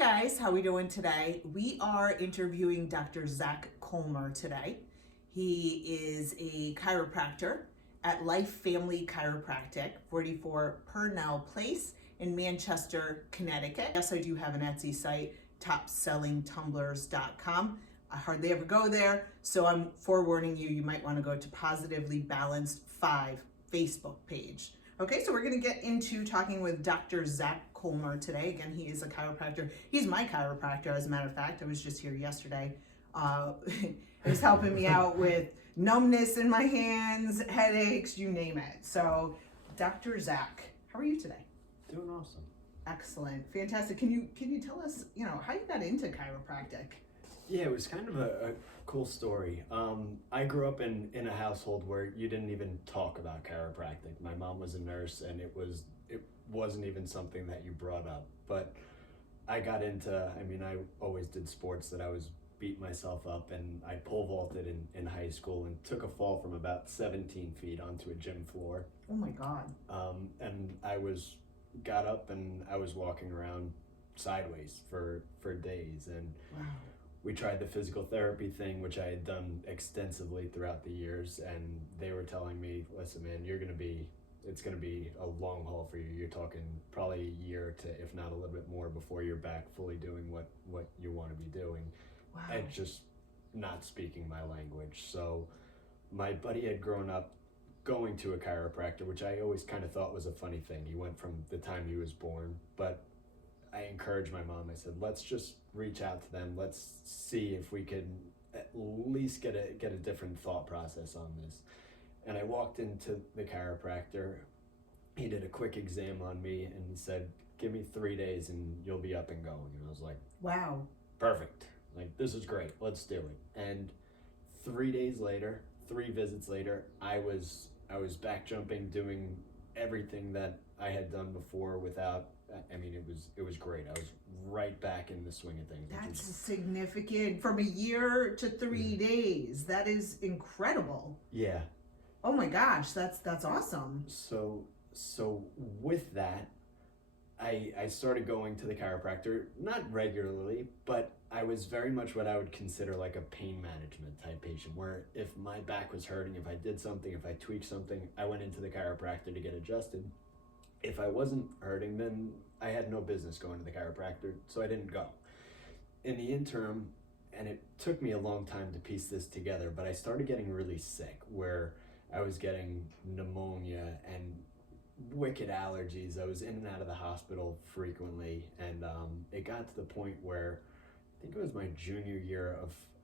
guys, how we doing today? We are interviewing Dr. Zack Kollmer today. He is a chiropractor at Life Family Chiropractic, 44 Purnell Place in Manchester, Connecticut. Yes, I do have an Etsy site, topsellingtumblers.com. I hardly ever go there, so I'm forewarning you, you might want to go to Positively Balanced 5 Facebook page. Okay, so we're going to get into talking with Dr. Zack Kollmer today. Again, he is a chiropractor. He's my chiropractor, as a matter of fact. I was just here yesterday. He's helping me out with numbness in my hands, headaches, you name it. So, Dr. Zack, how are you today? Doing awesome. Excellent, fantastic. Can you tell us, how you got into chiropractic? Yeah, it was kind of a cool story. I grew up in a household where you didn't even talk about chiropractic. My mom was a nurse, and it wasn't even something that you brought up. But I got into, I always did sports that I was beat myself up, and I pole vaulted in high school and took a fall from about 17 feet onto a gym floor. Oh my God. And got up and I was walking around sideways for days. And Wow. we tried the physical therapy thing, which I had done extensively throughout the years, and they were telling me, listen, man, it's gonna be a long haul for you. You're talking probably a year to, if not a little bit more, before you're back fully doing what you want to be doing. Wow. And just not speaking my language. So my buddy had grown up going to a chiropractor, which I always kind of thought was a funny thing. He went from the time he was born, but I encouraged my mom. I said, let's just reach out to them. Let's see if we can at least get a different thought process on this. And I walked into the chiropractor. He did a quick exam on me and he said, give me 3 days and you'll be up and going. And I was like, wow. Perfect. Like, this is great. Let's do it. And 3 days later, 3 visits later, I was back jumping, doing everything that I had done before without, it was great. I was right back in the swing of things. That's significant. From a year to 3 days. That is incredible. Yeah. Oh my gosh, that's awesome. So with that, I started going to the chiropractor, not regularly, but I was very much what I would consider like a pain management type patient, where if my back was hurting, if I did something, if I tweaked something, I went into the chiropractor to get adjusted. If I wasn't hurting, then I had no business going to the chiropractor, so I didn't go. In the interim, and it took me a long time to piece this together, but I started getting really sick, where I was getting pneumonia and wicked allergies. I was in and out of the hospital frequently, and it got to the point where I think it was my junior year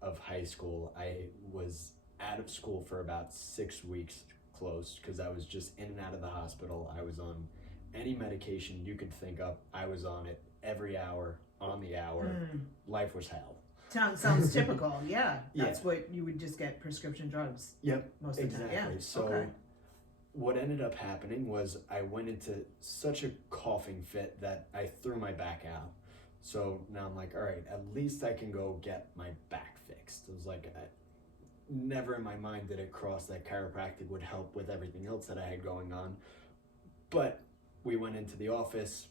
of high school. I was out of school for about 6 weeks close, because I was just in and out of the hospital. I was on any medication you could think of. I was on it every hour, on the hour. Life was hell. Sounds typical. Yeah, that's what you would just get prescription drugs. Yep, most of the time. Yeah. So what ended up happening was I went into such a coughing fit that I threw my back out. So now I'm like, all right, at least I can go get my back fixed. It was like, never in my mind did it cross that chiropractic would help with everything else that I had going on. But we went into the office.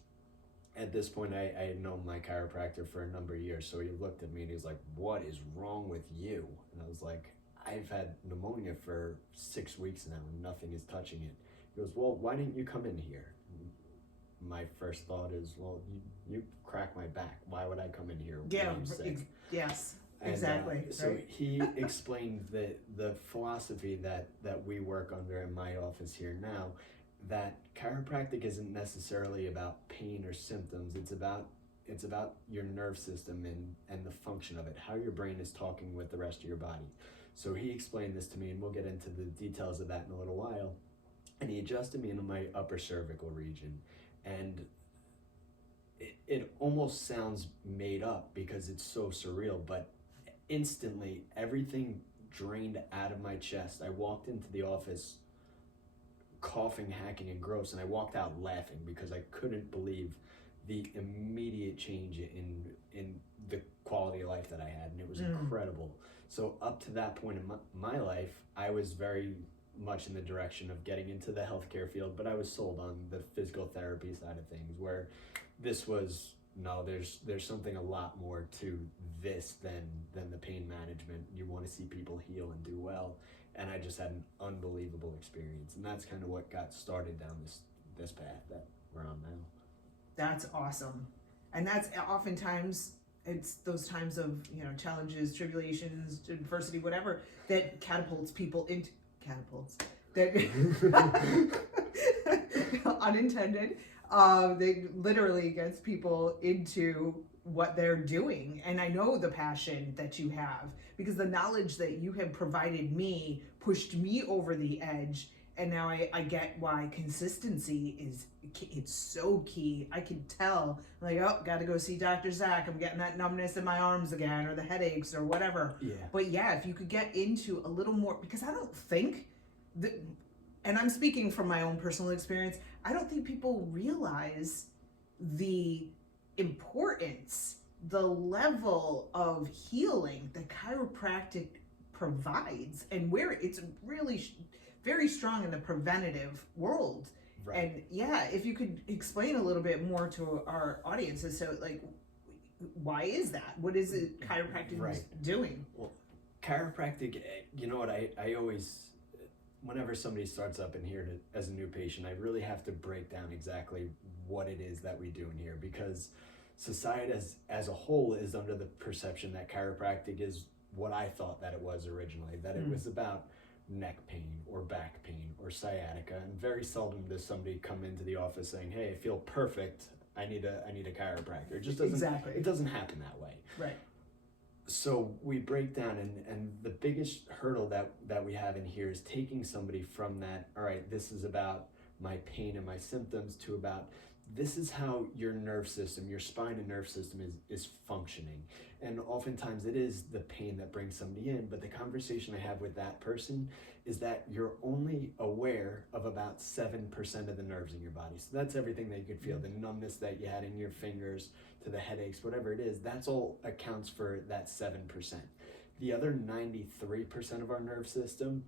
At this point, I had known my chiropractor for a number of years. So he looked at me and he was like, what is wrong with you? And I was like, I've had pneumonia for 6 weeks now and nothing is touching it. He goes, well, why didn't you come in here? My first thought is, well, you cracked my back. Why would I come in here? Yeah, when I'm sick? Yes, And, exactly. So right. he explained the philosophy that we work under in my office here now, that chiropractic isn't necessarily about pain or symptoms. It's about your nerve system and the function of it, how your brain is talking with the rest of your body. So he explained this to me, and we'll get into the details of that in a little while. And he adjusted me into my upper cervical region. And it almost sounds made up because it's so surreal, but instantly everything drained out of my chest. I walked into the office coughing, hacking, and gross, and I walked out laughing because I couldn't believe the immediate change in the quality of life that I had, and it was incredible. So up to that point in my life, I was very much in the direction of getting into the healthcare field, but I was sold on the physical therapy side of things, where this was no, there's something a lot more to this than the pain management. You want to see people heal and do well, and I just had an unbelievable experience, and that's kind of what got started down this path that we're on now. That's awesome. And that's oftentimes, it's those times of, challenges, tribulations, adversity, whatever, that catapults people into that unintended, they literally gets people into what they're doing. And I know the passion that you have, because the knowledge that you have provided me pushed me over the edge. And now I get why consistency it's so key. I can tell, like, oh, got to go see Dr. Zack. I'm getting that numbness in my arms again, or the headaches, or whatever. Yeah. But yeah, if you could get into a little more, because I don't think that, and I'm speaking from my own personal experience, I don't think people realize the importance, the level of healing that chiropractic provides, and where it's really very strong in the preventative world. Right. And yeah, if you could explain a little bit more to our audiences, so like, why is that? What is it chiropractic is doing? Well, chiropractic, you know what, I always, whenever somebody starts up in here as a new patient, I really have to break down exactly what it is that we do in here, because society as a whole is under the perception that chiropractic is what I thought that it was originally, that it was about neck pain or back pain or sciatica, and very seldom does somebody come into the office saying, hey, I feel perfect, I need a chiropractor. It just doesn't, it doesn't happen that way. Right. So we break down, and the biggest hurdle that we have in here is taking somebody from that, all right, this is about my pain and my symptoms, to about, this is how your nerve system, your spine and nerve system is functioning. And oftentimes it is the pain that brings somebody in, but the conversation I have with that person is that you're only aware of about 7% of the nerves in your body. So that's everything that you could feel, the numbness that you had in your fingers, to the headaches, whatever it is, that's all accounts for that 7%. The other 93% of our nerve system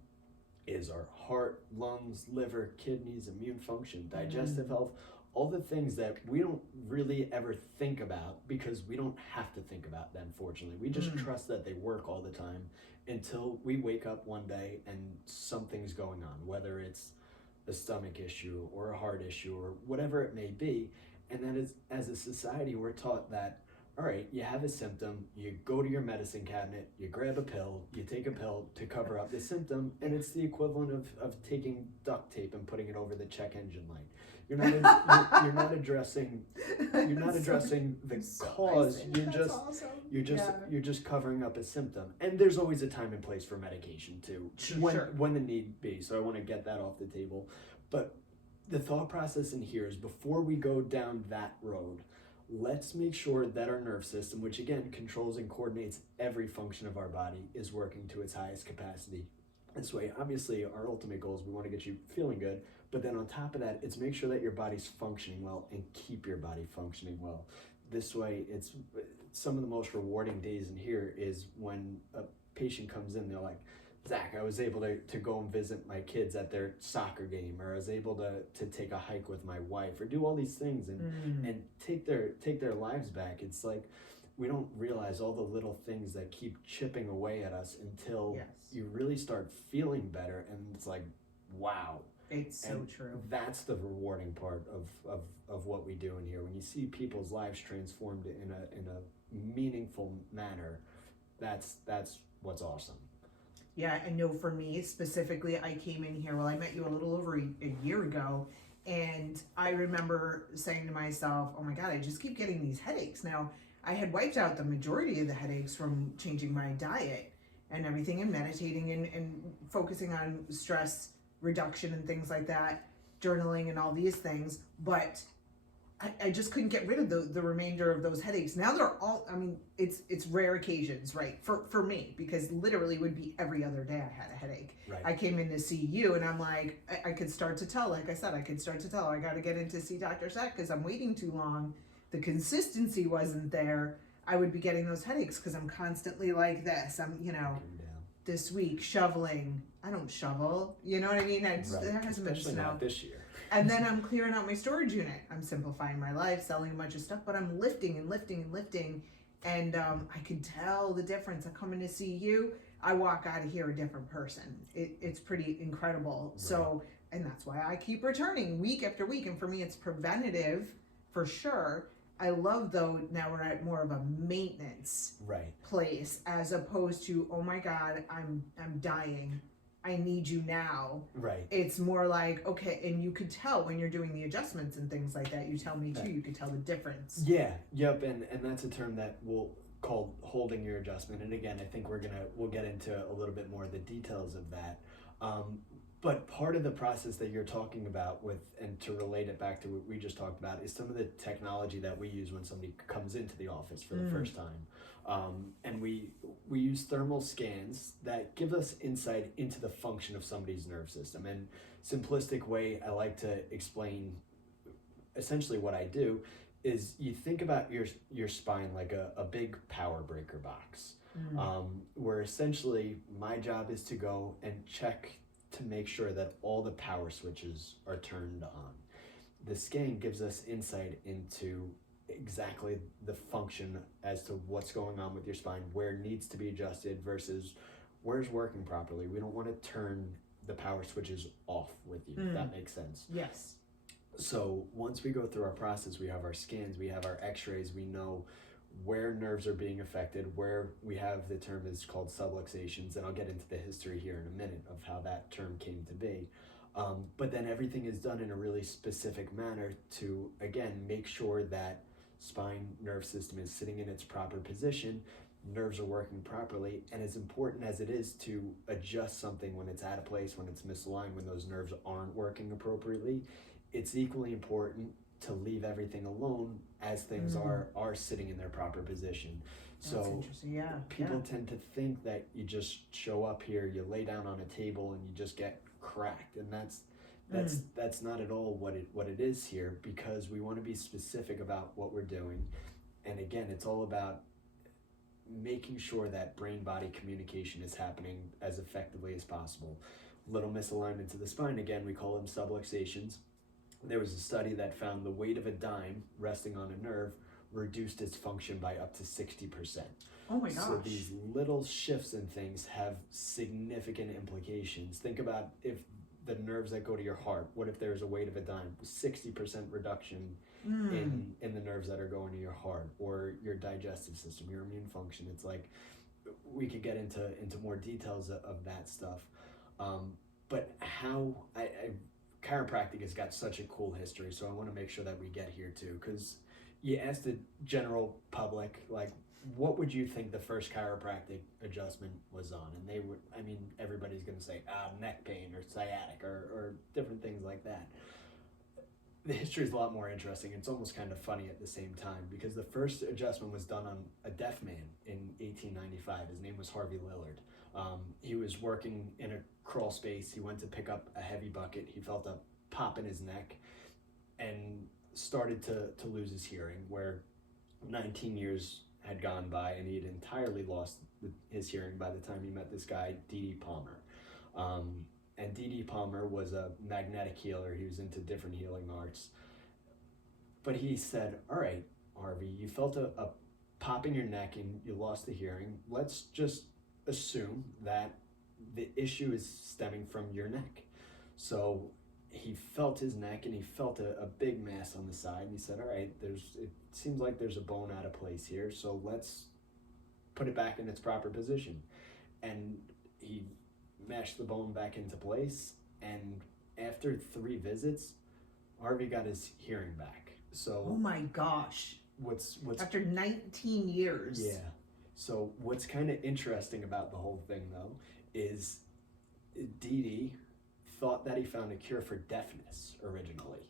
is our heart, lungs, liver, kidneys, immune function, digestive health, all the things that we don't really ever think about, because we don't have to think about them, fortunately. We just trust that they work all the time until we wake up one day and something's going on, whether it's a stomach issue or a heart issue or whatever it may be. And then as a society, we're taught that, all right, you have a symptom, you go to your medicine cabinet, you grab a pill, you take a pill to cover up the symptom, and it's the equivalent of taking duct tape and putting it over the check engine light. You're not addressing the cause. You're just covering up a symptom. And there's always a time and place for medication too, when the need be. So I want to get that off the table. But the thought process in here is, before we go down that road, let's make sure that our nerve system, which again controls and coordinates every function of our body, is working to its highest capacity. This way, obviously, our ultimate goal is we want to get you feeling good, but then on top of that, it's make sure that your body's functioning well and keep your body functioning well. This way, it's some of the most rewarding days in here is when a patient comes in, they're like, Zack, I was able to go and visit my kids at their soccer game, or I was able to take a hike with my wife, or do all these things and take their lives back. It's like, we don't realize all the little things that keep chipping away at us until you really start feeling better, and it's like, wow. It's so true. That's the rewarding part of what we do in here. When you see people's lives transformed in a meaningful manner, that's what's awesome. Yeah, I know for me specifically, I came in here, well, I met you a little over a year ago, and I remember saying to myself, oh my God, I just keep getting these headaches. Now, I had wiped out the majority of the headaches from changing my diet and everything, and meditating and focusing on stress reduction and things like that, journaling and all these things, but I just couldn't get rid of the remainder of those headaches. Now they're all, I mean, it's rare occasions, right? For me, because literally it would be every other day I had a headache. Right. I came in to see you, and I'm like, I could start to tell, like I said, I got to get in to see Dr. Zack because I'm waiting too long. The consistency wasn't there. I would be getting those headaches because I'm constantly like this. I'm, this week shoveling. I don't shovel. You know what I mean? There hasn't been snow. Not this year. And then I'm clearing out my storage unit. I'm simplifying my life, selling a bunch of stuff, but I'm lifting and lifting and lifting. And I can tell the difference. I come in to see you, I walk out of here a different person. It's pretty incredible. Right. So, and that's why I keep returning week after week. And for me, it's preventative for sure. I love, though, now we're at more of a maintenance Right. place as opposed to, oh my God, I'm dying. I need you now. Right. It's more like, okay, and you could tell when you're doing the adjustments and things like that. You tell me too, you could tell the difference. Yeah, yep, and that's a term that we'll call holding your adjustment. And again, I think we'll get into a little bit more of the details of that. But part of the process that you're talking about with, and to relate it back to what we just talked about, is some of the technology that we use when somebody comes into the office for the first time. And we use thermal scans that give us insight into the function of somebody's nerve system. And simplistic way I like to explain essentially what I do is you think about your spine like a big power breaker box, where essentially my job is to go and check to make sure that all the power switches are turned on. The scan gives us insight into exactly the function as to what's going on with your spine, where it needs to be adjusted versus where's working properly. We don't want to turn the power switches off with you, if that makes sense. Yes. So once we go through our process, we have our scans, we have our x-rays, we know where nerves are being affected, where we have the term is called subluxations, and I'll get into the history here in a minute of how that term came to be. But then everything is done in a really specific manner to, again, make sure that spine nerve system is sitting in its proper position, nerves are working properly, and as important as it is to adjust something when it's out of place, when it's misaligned, when those nerves aren't working appropriately, it's equally important to leave everything alone as things are sitting in their proper position. That's so interesting. Yeah. People tend to think that you just show up here, you lay down on a table, and you just get cracked, and that's not at all what it is here, because we want to be specific about what we're doing. And again, it's all about making sure that brain-body communication is happening as effectively as possible. Little misalignments of the spine, again, we call them subluxations. There was a study that found the weight of a dime resting on a nerve reduced its function by up to 60%. Oh my gosh. So these little shifts in things have significant implications. Think about if the nerves that go to your heart, what if there's a weight of a dime, 60% reduction in the nerves that are going to your heart, or your digestive system, your immune function. It's like, we could get into more details of that stuff. But how chiropractic has got such a cool history, so I want to make sure that we get here too, because you asked the general public, like, what would you think the first chiropractic adjustment was on? And they would, I mean, everybody's going to say, neck pain or sciatic or different things like that. The history is a lot more interesting. It's almost kind of funny at the same time, because the first adjustment was done on a deaf man in 1895. His name was Harvey Lillard. He was working in a crawl space. He went to pick up a heavy bucket. He felt a pop in his neck and started to lose his hearing, where 19 years had gone by and he had entirely lost his hearing by the time he met this guy, D.D. Palmer. And D.D. Palmer was a magnetic healer. He was into different healing arts. But he said, all right, Harvey, you felt a pop in your neck and you lost the hearing. Let's just assume that the issue is stemming from your neck. So he felt his neck and he felt a big mass on the side, and he said, all right, it seems like there's a bone out of place here, so let's put it back in its proper position. And he mashed the bone back into place, and after 3 visits, Harvey got his hearing back. So oh my gosh. What's after 19 years. Yeah. So what's kind of interesting about the whole thing, though, is Dee thought that he found a cure for deafness originally.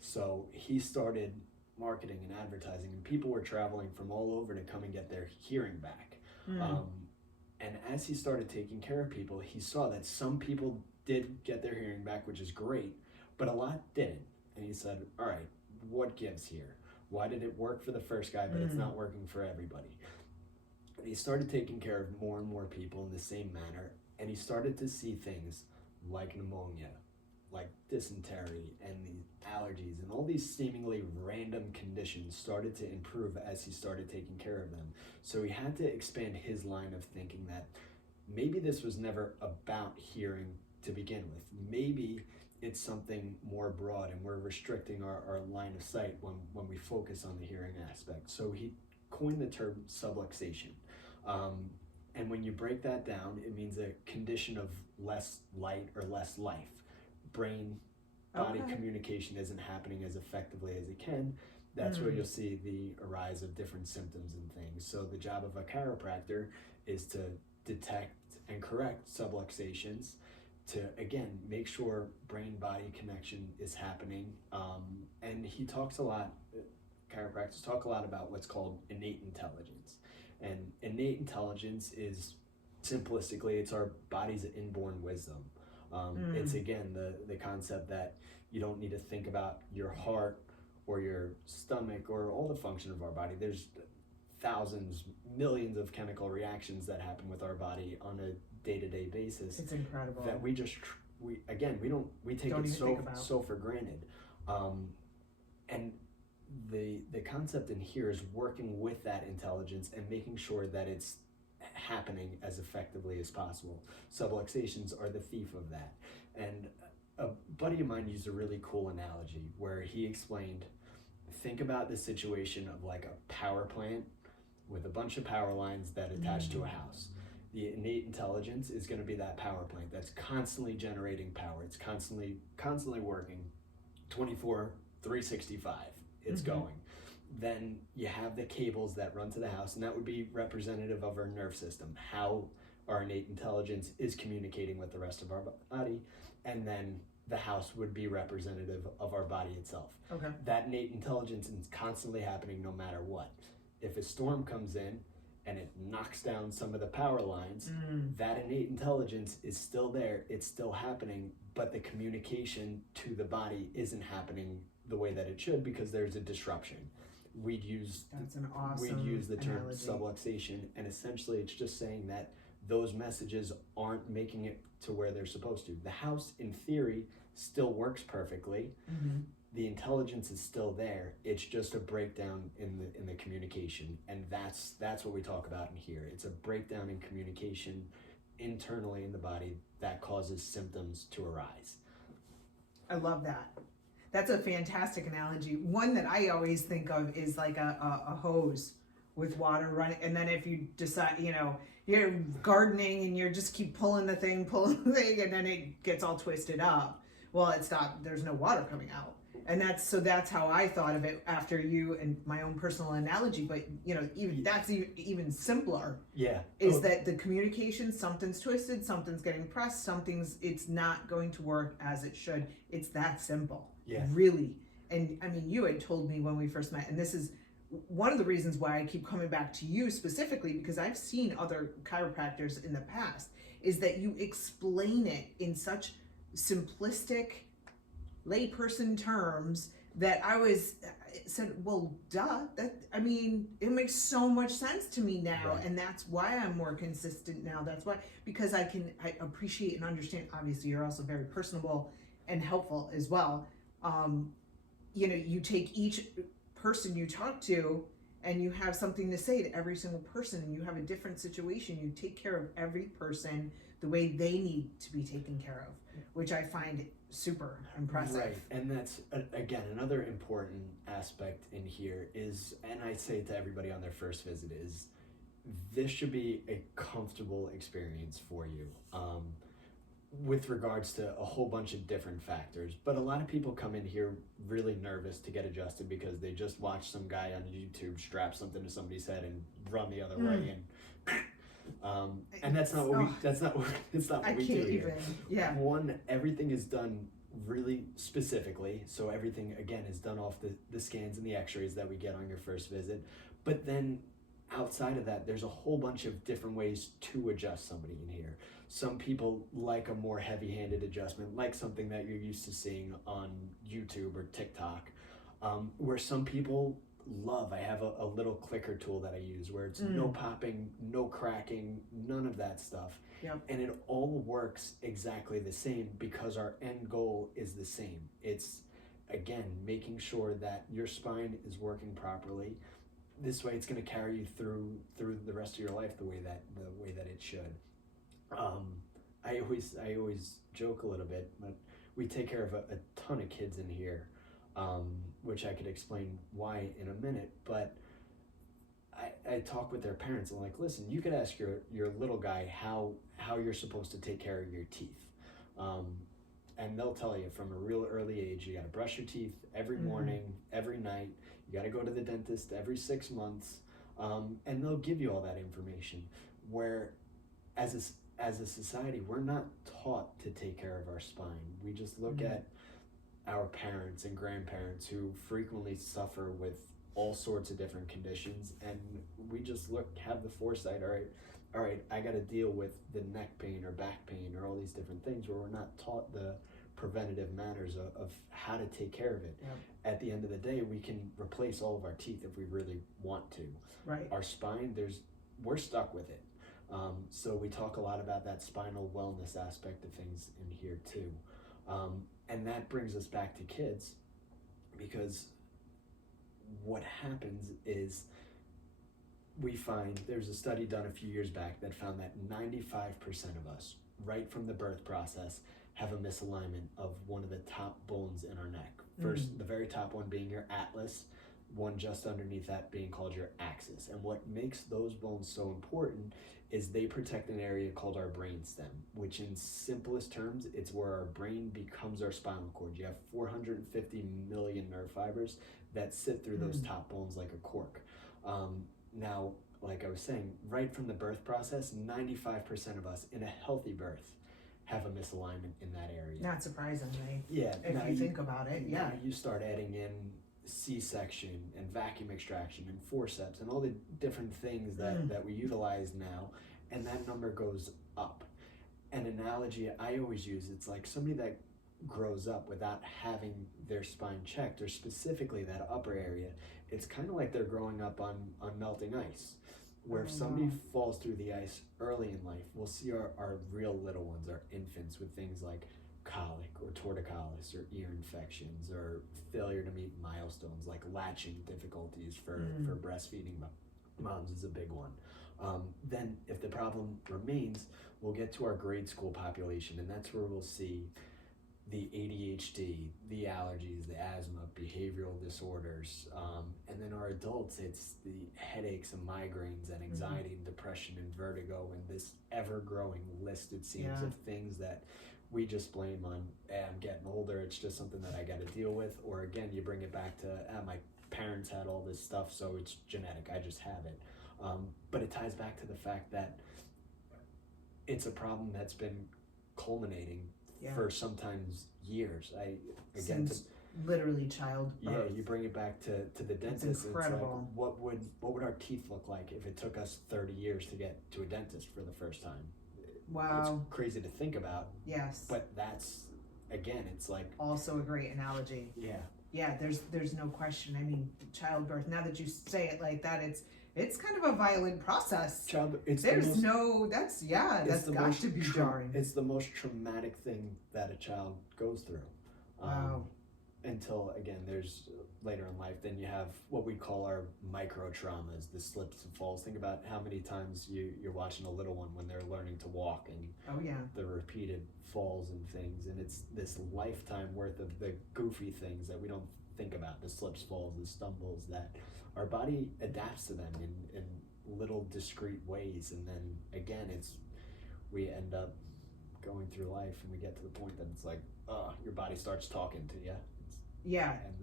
So he started marketing and advertising, and people were traveling from all over to come and get their hearing back. And as he started taking care of people, he saw that some people did get their hearing back, which is great, but a lot didn't. And he said, all right, what gives here? Why did it work for the first guy, but it's not working for everybody? And he started taking care of more and more people in the same manner, and he started to see things like pneumonia, like dysentery and the allergies and all these seemingly random conditions started to improve as he started taking care of them. So he had to expand his line of thinking that maybe this was never about hearing to begin with. Maybe it's something more broad and we're restricting our line of sight when we focus on the hearing aspect. So he coined the term subluxation. And when you break that down, it means a condition of less light or less life. Brain body communication isn't happening as effectively as it can. That's where you'll see the arise of different symptoms and things. So the job of a chiropractor is to detect and correct subluxations, to again make sure brain body connection is happening. And he talks a lot, chiropractors talk a lot about what's called innate intelligence. And innate intelligence is simplistically, it's our body's inborn wisdom. It's again the concept that you don't need to think about your heart or your stomach or all the function of our body. There's thousands, millions of chemical reactions that happen with our body on a day-to-day basis. It's incredible. That we take it so for granted. And the concept in here is working with that intelligence and making sure that it's happening as effectively as possible. Subluxations are the thief of that. And a buddy of mine used a really cool analogy where he explained, think about the situation of like a power plant with a bunch of power lines that attach to a house. The innate intelligence is going to be that power plant that's constantly generating power. It's constantly working 365. It's going. Then you have the cables that run to the house, and that would be representative of our nerve system, how our innate intelligence is communicating with the rest of our body. And then the house would be representative of our body itself. Okay. That innate intelligence is constantly happening no matter what. If a storm comes in and it knocks down some of the power lines, that innate intelligence is still there, it's still happening, but the communication to the body isn't happening the way that it should because there's a disruption. We'd use the term analogy. subluxation, and essentially it's just saying that those messages aren't making it to where they're supposed to. The house, in theory, still works perfectly. The intelligence is still there. It's just a breakdown in the communication, and that's what we talk about in here. It's a breakdown in communication internally in the body that causes symptoms to arise. I love that. That's a fantastic analogy. One that I always think of is like a hose with water running, and then if you decide, you're gardening and you just keep pulling the thing, and then it gets all twisted up. Well, it's not, there's no water coming out. And that's how I thought of it after you and my own personal analogy. But even simpler. Yeah. Is that the communication, something's twisted, something's getting pressed, it's not going to work as it should. It's that simple. Yeah. Really. And I mean, you had told me when we first met, and this is one of the reasons why I keep coming back to you specifically, because I've seen other chiropractors in the past, is that you explain it in such simplistic layperson terms that I said, well, duh, it makes so much sense to me now. Right. And that's why I'm more consistent now. That's why, because I appreciate and understand. Obviously, you're also very personable and helpful as well. You take each person you talk to and you have something to say to every single person, and you have a different situation. You take care of every person the way they need to be taken care of, which I find super impressive. Right, and that's again another important aspect in here is, and I say to everybody on their first visit, is this should be a comfortable experience for you, with regards to a whole bunch of different factors. But a lot of people come in here really nervous to get adjusted because they just watched some guy on YouTube strap something to somebody's head and run the other way, and that's not what we do here. Yeah. One, everything is done really specifically, so everything again is done off the scans and the x-rays that we get on your first visit. But then outside of that, there's a whole bunch of different ways to adjust somebody in here. Some people like a more heavy-handed adjustment, like something that you're used to seeing on YouTube or TikTok, where some people love. I have a little clicker tool that I use where it's no popping, no cracking, none of that stuff. Yep. And it all works exactly the same because our end goal is the same. It's, again, making sure that your spine is working properly. This way it's going to carry you through the rest of your life the way that it should. I always joke a little bit, but we take care of a ton of kids in here, which I could explain why in a minute, but I talk with their parents and like, listen, you could ask your little guy how you're supposed to take care of your teeth. And they'll tell you from a real early age, you got to brush your teeth every morning, every night. You got to go to the dentist every 6 months, and they'll give you all that information. Where as a society, we're not taught to take care of our spine. We just look at our parents and grandparents who frequently suffer with all sorts of different conditions, and we just have the foresight, all right, I got to deal with the neck pain or back pain or all these different things, where we're not taught the preventative manners of how to take care of it. Yep. At the end of the day, we can replace all of our teeth if we really want to. Right. Our spine, we're stuck with it. So we talk a lot about that spinal wellness aspect of things in here too. And that brings us back to kids, because what happens is we find, there's a study done a few years back that found that 95% of us, right from the birth process, have a misalignment of one of the top bones in our neck. First, the very top one being your atlas, one just underneath that being called your axis. And what makes those bones so important is they protect an area called our brainstem, which in simplest terms, it's where our brain becomes our spinal cord. You have 450 million nerve fibers that sit through those top bones like a cork. Now, like I was saying, right from the birth process, 95% of us in a healthy birth have a misalignment in that area. Not surprisingly. Yeah. If you think about it, yeah. Now you start adding in C-section and vacuum extraction and forceps and all the different things that we utilize now, and that number goes up. An analogy I always use, it's like somebody that grows up without having their spine checked, or specifically that upper area, it's kind of like they're growing up on melting ice, where if somebody falls through the ice early in life, we'll see our real little ones, our infants, with things like colic or torticollis or ear infections or failure to meet milestones, like latching difficulties for breastfeeding moms is a big one. Then if the problem remains, we'll get to our grade school population, and that's where we'll see the ADHD, the allergies, the asthma, behavioral disorders, and then our adults, it's the headaches and migraines and anxiety and depression and vertigo, and this ever-growing list, it seems, of things that we just blame on, I'm getting older, it's just something that I got to deal with. Or again, you bring it back to, my parents had all this stuff, so it's genetic, I just have it. But it ties back to the fact that it's a problem that's been culminating for sometimes years. Since literally childbirth. Yeah, you bring it back to the dentist. It's incredible. It's like, what would our teeth look like if it took us 30 years to get to a dentist for the first time? Wow. It's crazy to think about. Yes. But that's, again, it's like, also a great analogy. Yeah. Yeah, there's no question. I mean, childbirth, now that you say it like that, it's kind of a violent process. That's got to be jarring. It's the most traumatic thing that a child goes through. Wow. Until, again, there's later in life, then you have what we call our micro traumas, the slips and falls. Think about how many times you're watching a little one when they're learning to walk, and the repeated falls and things, and it's this lifetime worth of the goofy things that we don't think about, the slips, falls, the stumbles, that our body adapts to them in little discrete ways. And then again, we end up going through life and we get to the point that it's like, your body starts talking to you.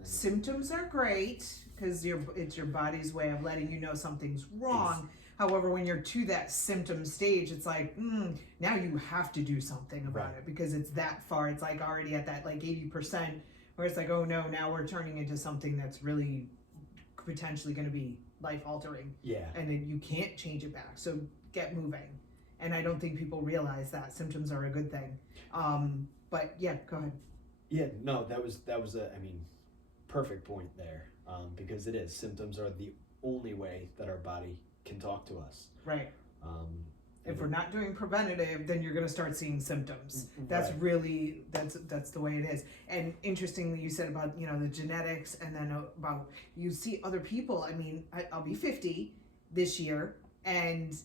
Symptoms are great because it's your body's way of letting you know something's wrong. However, when you're to that symptom stage, it's like, now you have to do something about it, because it's that far. It's like already at that like 80%, where it's like, oh no, now we're turning into something that's really potentially going to be life altering. Yeah. And then you can't change it back. So get moving. And I don't think people realize that symptoms are a good thing. But yeah, go ahead. Yeah, no, that was a perfect point there. because it is. Symptoms are the only way that our body can talk to us. Right. Um, If we're not doing preventative, then you're going to start seeing symptoms. That's right. really, that's the way it is. And interestingly, you said about, the genetics, and then about, you see other people. I mean, I'll be 50 this year, and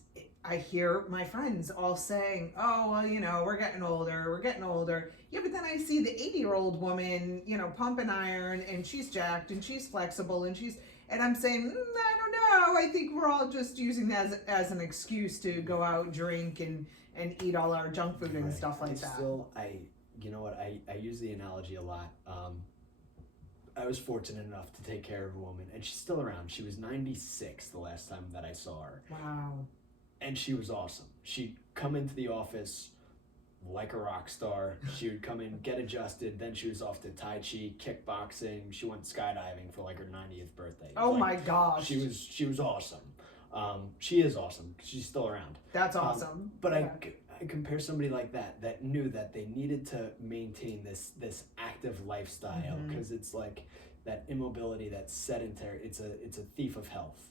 I hear my friends all saying, oh, well, we're getting older. Yeah, but then I see the 80-year-old woman, pump and iron, and she's jacked, and she's flexible, and I'm saying, I don't know. I think we're all just using that as an excuse to go out, drink, and eat all our junk food and stuff like that. You know what? I use the analogy a lot. I was fortunate enough to take care of a woman, and she's still around. She was 96 the last time that I saw her. Wow. And she was awesome. She'd come into the office like a rock star. She would come in, get adjusted, then she was off to Tai Chi, kickboxing. She went skydiving for like her 90th birthday. Oh my gosh. She was awesome. She is awesome. She's still around. That's awesome. But yeah. I compare somebody like that knew that they needed to maintain this active lifestyle, because it's like that immobility, that sedentary, it's a thief of health.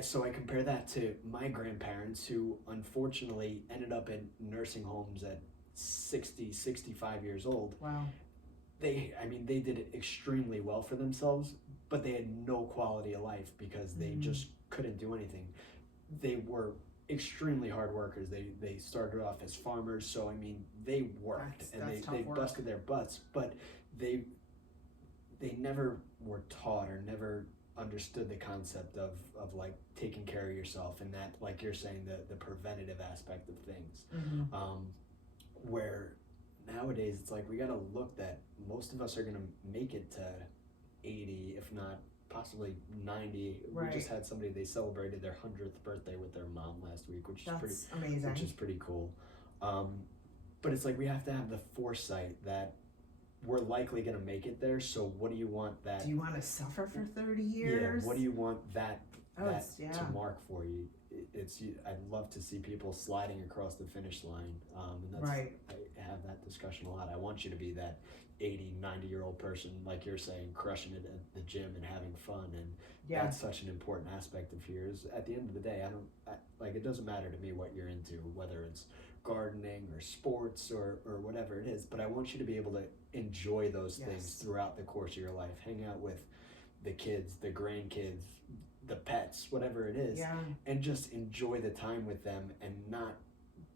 So I compare that to my grandparents, who unfortunately ended up in nursing homes at 60, 65 years old. Wow. They did it extremely well for themselves, but they had no quality of life because they just couldn't do anything. They were extremely hard workers. They started off as farmers, so they worked and they busted their butts, but they never were taught or never understood the concept of like taking care of yourself, and that, like you're saying, the preventative aspect of things. Where nowadays it's like we got to look that most of us are going to make it to 80, if not possibly 90. Right. We just had somebody, they celebrated their 100th birthday with their mom last week, which is amazing. Which is pretty cool. But it's like we have to have the foresight that we're likely going to make it there. So what do you want that? Do you want to suffer for 30 years? Yeah. What do you want that to mark for you? I'd love to see people sliding across the finish line. And that's, right. I have that discussion a lot. I want you to be that 80, 90-year-old person, like you're saying, crushing it at the gym and having fun. And that's such an important aspect of yours. At the end of the day, it doesn't matter to me what you're into, whether it's gardening or sports or whatever it is, but I want you to be able to enjoy those things throughout the course of your life. Hang out with the kids, the grandkids, the pets, whatever it is, and just enjoy the time with them and not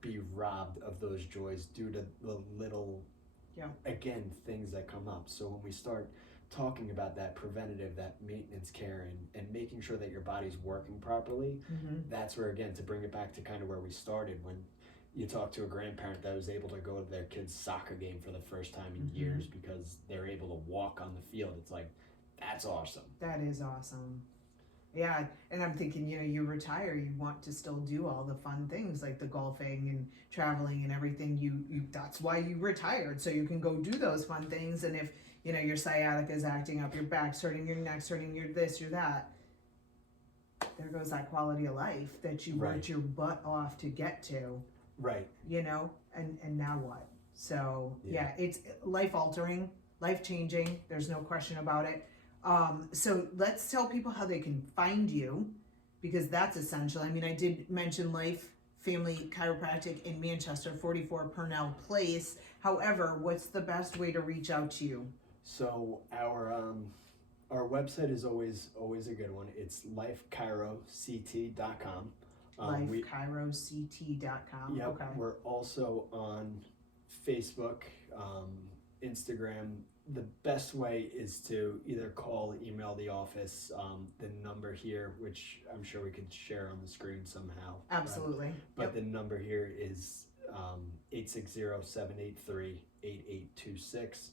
be robbed of those joys due to the little, again, things that come up. So when we start talking about that preventative, that maintenance care, and making sure that your body's working properly, that's where, again, to bring it back to kind of where we started, when you talk to a grandparent that was able to go to their kid's soccer game for the first time in years because they're able to walk on the field. It's like, that's awesome. That is awesome. Yeah, and I'm thinking, you retire, you want to still do all the fun things like the golfing and traveling and everything. You that's why you retired, so you can go do those fun things. And if your sciatica is acting up, your back's hurting, your neck's hurting, your this, your that, there goes that quality of life that you worked your butt off to get to. Right. And now what? So it's life altering, life changing. There's no question about it. So let's tell people how they can find you, because that's essential. I did mention Life Family Chiropractic in Manchester, 44 Purnell Place. However, what's the best way to reach out to you? So our website is always a good one. It's lifechiroct.com. lifechiroct.com. Yep. Okay. We're also on Facebook, Instagram. The best way is to either call, email the office, the number here, which I'm sure we could share on the screen somehow. Absolutely. But the number here is 860-783-8826.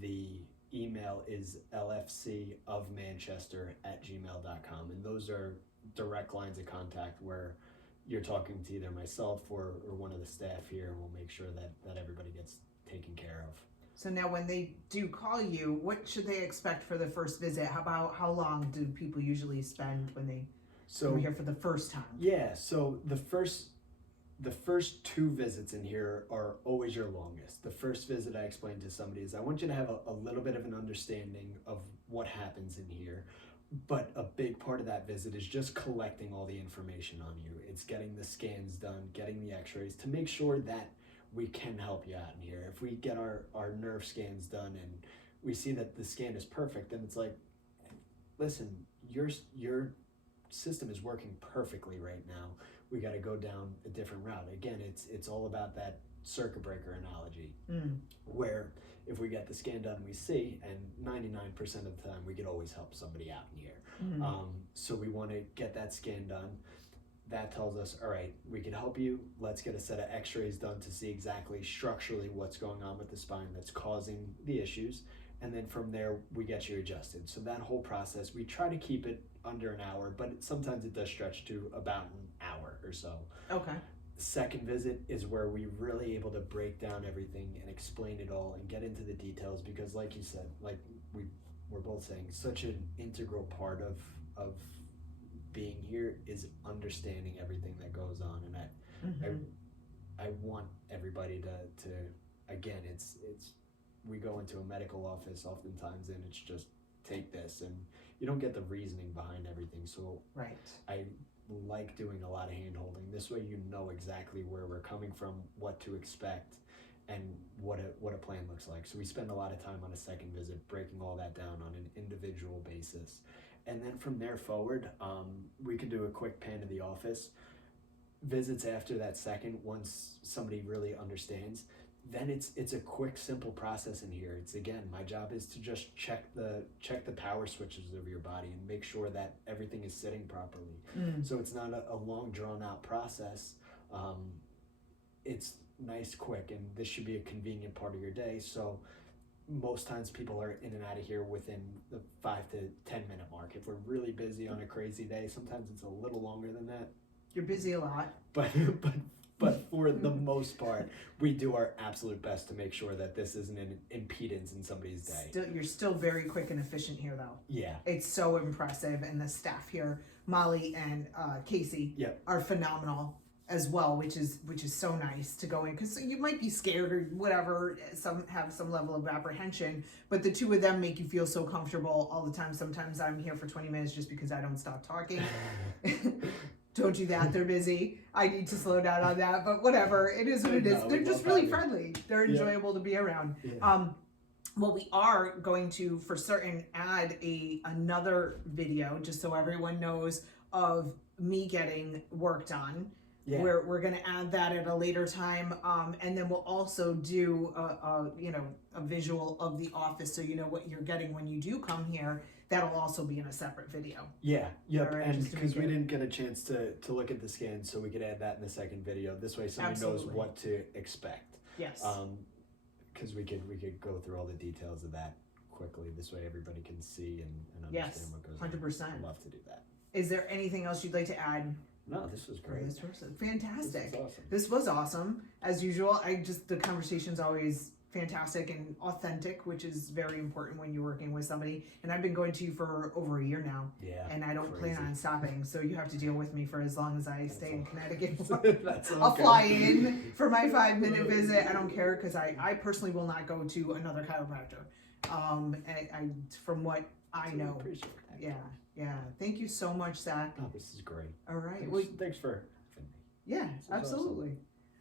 The email is lfcofmanchester@gmail.com. And those are direct lines of contact where you're talking to either myself or one of the staff here, and we'll make sure that everybody gets taken care of. So now when they do call you, what should they expect for the first visit? How long do people usually spend when they come here for the first time? Yeah, so the first the first 2 visits in here are always your longest. The first visit I explained to somebody is I want you to have a little bit of an understanding of what happens in here. But a big part of that visit is just collecting all the information on you. It's getting the scans done, getting the x-rays to make sure that we can help you out in here. If we get our nerve scans done and we see that the scan is perfect, then it's like, listen, your system is working perfectly right now. We got to go down a different route. Again, it's all about that circuit breaker analogy, where if we get the scan done, we see, and 99% of the time we could always help somebody out in here. So we want to get that scan done. That tells us, all right, we can help you. Let's get a set of x-rays done to see exactly structurally what's going on with the spine that's causing the issues. And then from there, we get you adjusted. So that whole process, we try to keep it under an hour, but sometimes it does stretch to about an hour or so. Okay. Second visit is where we really able to break down everything and explain it all and get into the details, because like you said, like we're both saying, such an integral part of being here is understanding everything that goes on. And I want everybody to again, it's we go into a medical office oftentimes and it's just take this, and you don't get the reasoning behind everything. So right. I like doing a lot of hand holding. This way you know exactly where we're coming from, what to expect, and what a plan looks like. So we spend a lot of time on a second visit breaking all that down on an individual basis. And then from there forward, we can do a quick pan of the office. Visits after that second, once somebody really understands, then it's a quick, simple process in here. It's, again, my job is to just check the power switches of your body and make sure that everything is sitting properly. So it's not a long, drawn out process. It's nice, quick, and this should be a convenient part of your day. So most times people are in and out of here within the 5 to 10 minute mark. If we're really busy on a crazy day, sometimes it's a little longer than that. You're busy a lot. But for the most part, we do our absolute best to make sure that this isn't an impedance in somebody's day. You're still very quick and efficient here, though. Yeah. It's so impressive, and the staff here, Molly and Casey, are phenomenal as well, which is so nice to go in, because you might be scared or whatever, have some level of apprehension, but the two of them make you feel so comfortable all the time. Sometimes I'm here for 20 minutes just because I don't stop talking. Don't do that, they're busy. I need to slow down on that, but whatever, it is what it is. They're just really friendly. They're enjoyable to be around. Well, we are going to, for certain, add another video, just so everyone knows, of me getting work done. We're going to add that at a later time, and then we'll also do a visual of the office, so you know what you're getting when you do come here. That'll also be in a separate video. Right, and because we didn't get a chance to look at the scan, so we could add that in the second video. This way somebody knows what to expect. Yes. Because we could go through all the details of that quickly. This way everybody can see and understand what goes on. 100%. I'd love to do that. Is there anything else you'd like to add? No, this was great. This person, fantastic. This was awesome. This was awesome, as usual. The conversation's always fantastic and authentic, which is very important when you're working with somebody. And I've been going to you for over a year now. And I don't plan on stopping, so you have to deal with me for as long as I stay in Connecticut. I'll fly in for my 5-minute visit. I don't care, because I personally will not go to another chiropractor. From what I know. Appreciate that. Yeah. Thank you so much, Zach. Oh, this is great. All right. Thanks for having me. Yeah, absolutely.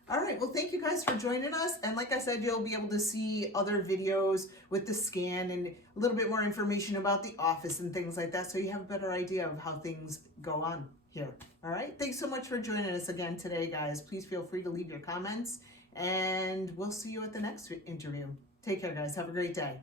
All right. Well, thank you guys for joining us. And like I said, you'll be able to see other videos with the scan and a little bit more information about the office and things like that, so you have a better idea of how things go on here. All right. Thanks so much for joining us again today, guys. Please feel free to leave your comments, and we'll see you at the next interview. Take care, guys. Have a great day.